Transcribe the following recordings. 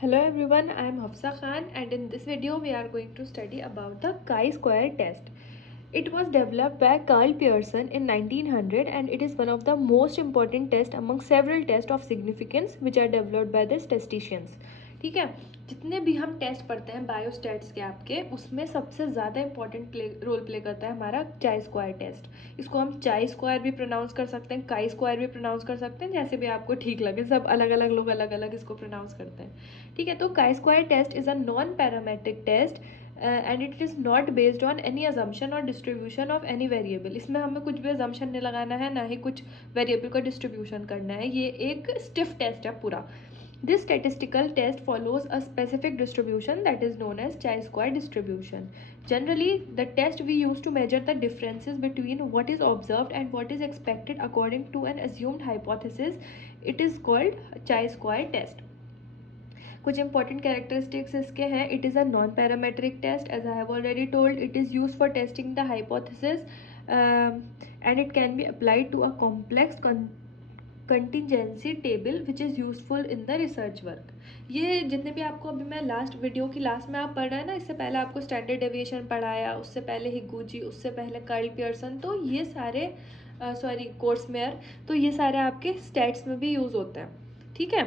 Hello everyone, I am Hafsa Khan and in this video we are going to study about the chi-square test. It was developed by Carl Pearson in 1900 and it is one of the most important tests among several tests of significance which are developed by the statisticians. ठीक है, जितने भी हम test पढ़ते हैं biostats के आपके, उसमें सबसे ज़्यादा इंपॉर्टेंट रोल प्ले करता है हमारा चाई स्क्वायर टेस्ट. इसको हम चाई स्क्वायर भी प्रोनाउंस कर सकते हैं, काई स्क्वायर भी प्रोनाउंस कर सकते हैं, जैसे भी आपको ठीक लगे. सब अलग अलग लोग अलग अलग इसको प्रोनाउंस करते हैं. ठीक है, तो chi square test is a non parametric test and it is not based on any assumption और डिस्ट्रीब्यूशन ऑफ एनी वेरिएबल. इसमें हमें कुछ भी अजम्पशन नहीं लगाना है, ना ही कुछ वेरिएबल का डिस्ट्रीब्यूशन करना है. ये एक स्टिफ टेस्ट है पूरा. This statistical test follows a specific distribution that is known as chi-square distribution. Generally, the test we use to measure the differences between what is observed and what is expected according to an assumed hypothesis, it is called chi-square test. कुछ important characteristics इसके हैं. It is a non parametric test, as I have already told. It is use for testing the hypothesis and it can be applied to a complex contingency table which is useful in the research work. ये जितने भी आपको अभी मैं last video की last में आप पढ़ रहे हैं ना, इससे पहले आपको स्टैंडर्ड डेविएशन पढ़ाया, उससे पहले हिगुची, उससे पहले कार्ल पियर्सन, तो ये सारे कोर्समेयर, तो ये सारे आपके स्टैट्स में भी यूज़ होते हैं. ठीक है,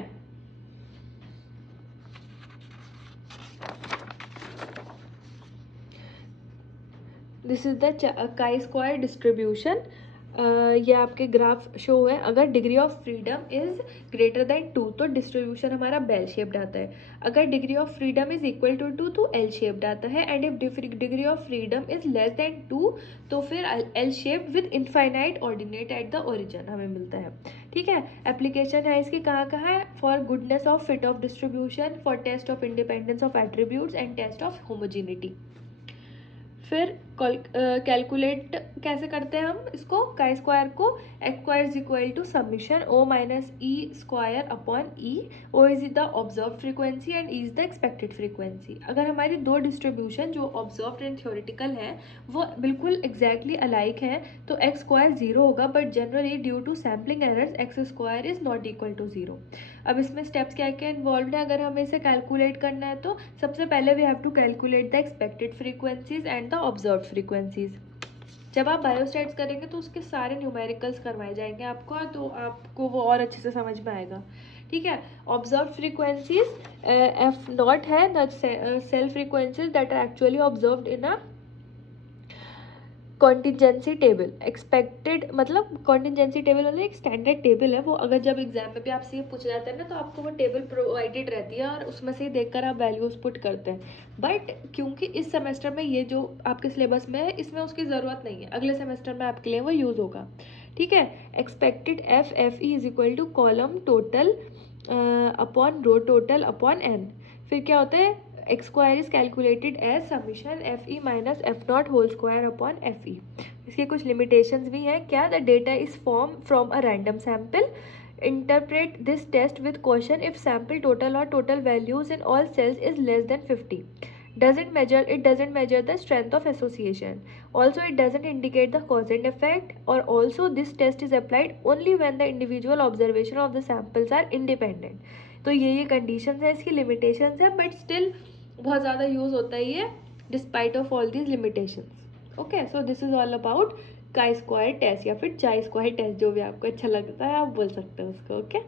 this is the chi square distribution. ये आपके ग्राफ शो है. अगर degree of freedom is greater than 2 तो डिस्ट्रीब्यूशन हमारा बेल शेप्ड आता है. अगर degree of freedom is equal to 2 तो एल शेप्ड आता है. And if degree of freedom is less than 2 तो फिर L shaped with infinite ordinate at the origin हमें मिलता है. ठीक है, एप्लीकेशन है इसकी कहाँ कहाँ है? For goodness of fit of distribution, for test of independence of attributes and test of homogeneity. फिर कैलकुलेट कैसे करते हैं हम इसको, काई स्क्वायर को? X square is equal to summation O minus E square upon E. O is the observe frequency and E is the expected frequency. अगर हमारी दो डिस्ट्रीब्यूशन जो ऑब्जर्व एंड थ्योरेटिकल है वो बिल्कुल एग्जैक्टली अलाइक है तो एक्स स्क्वायर जीरो होगा, but generally due to sampling errors X square is not equal to zero. अब इसमें स्टेप्स क्या क्या इन्वॉल्व है अगर हमें इसे कैलकुलेट करना है तो सबसे पहले we have to calculate the expected frequencies and the observed frequencies. जब आप बायोस्टैट्स करेंगे तो उसके सारे न्यूमेरिकल्स करवाए जाएंगे आपको, तो आपको वो और अच्छे से समझ में आएगा. ठीक है, ऑब्जर्व फ्रीक्वेंसीज एफ नॉट है the cell frequencies that are actually observed in a contingency table. Expected मतलब कॉन्टिजेंसी टेबल मतलब एक स्टैंडर्ड टेबल है वो. अगर जब एग्जाम में भी आपसे ये पूछा जाता है ना तो आपको वो टेबल प्रोवाइडेड रहती है और उसमें से देखकर आप वैल्यूज पुट करते हैं. बट क्योंकि इस सेमेस्टर में ये जो आपके सिलेबस में है इसमें उसकी ज़रूरत नहीं है, अगले सेमेस्टर में आपके लिए वो यूज़ होगा. ठीक है, expected F E is equal to column total upon row total upon N. फिर क्या होता है, X square is calculated as summation F E minus F not whole square upon F E. इसके कुछ लिमिटेशंस भी हैं. क्या? The data is form from a random sample. Interpret this test with question if sample total और total values in all cells is less than 50. It doesn't measure the strength of association. Also, it doesn't indicate the cause and effect. Or also, this test is applied only when the individual observation of the samples are independent. तो ये conditions है, इसकी limitations है, but still बहुत ज़्यादा use होता ही है despite of all these limitations. Okay, so this is all about chi square test या फिर चाई स्क्वायर टेस्ट, जो भी आपको अच्छा लगता है आप बोल सकते हो उसको. ओके.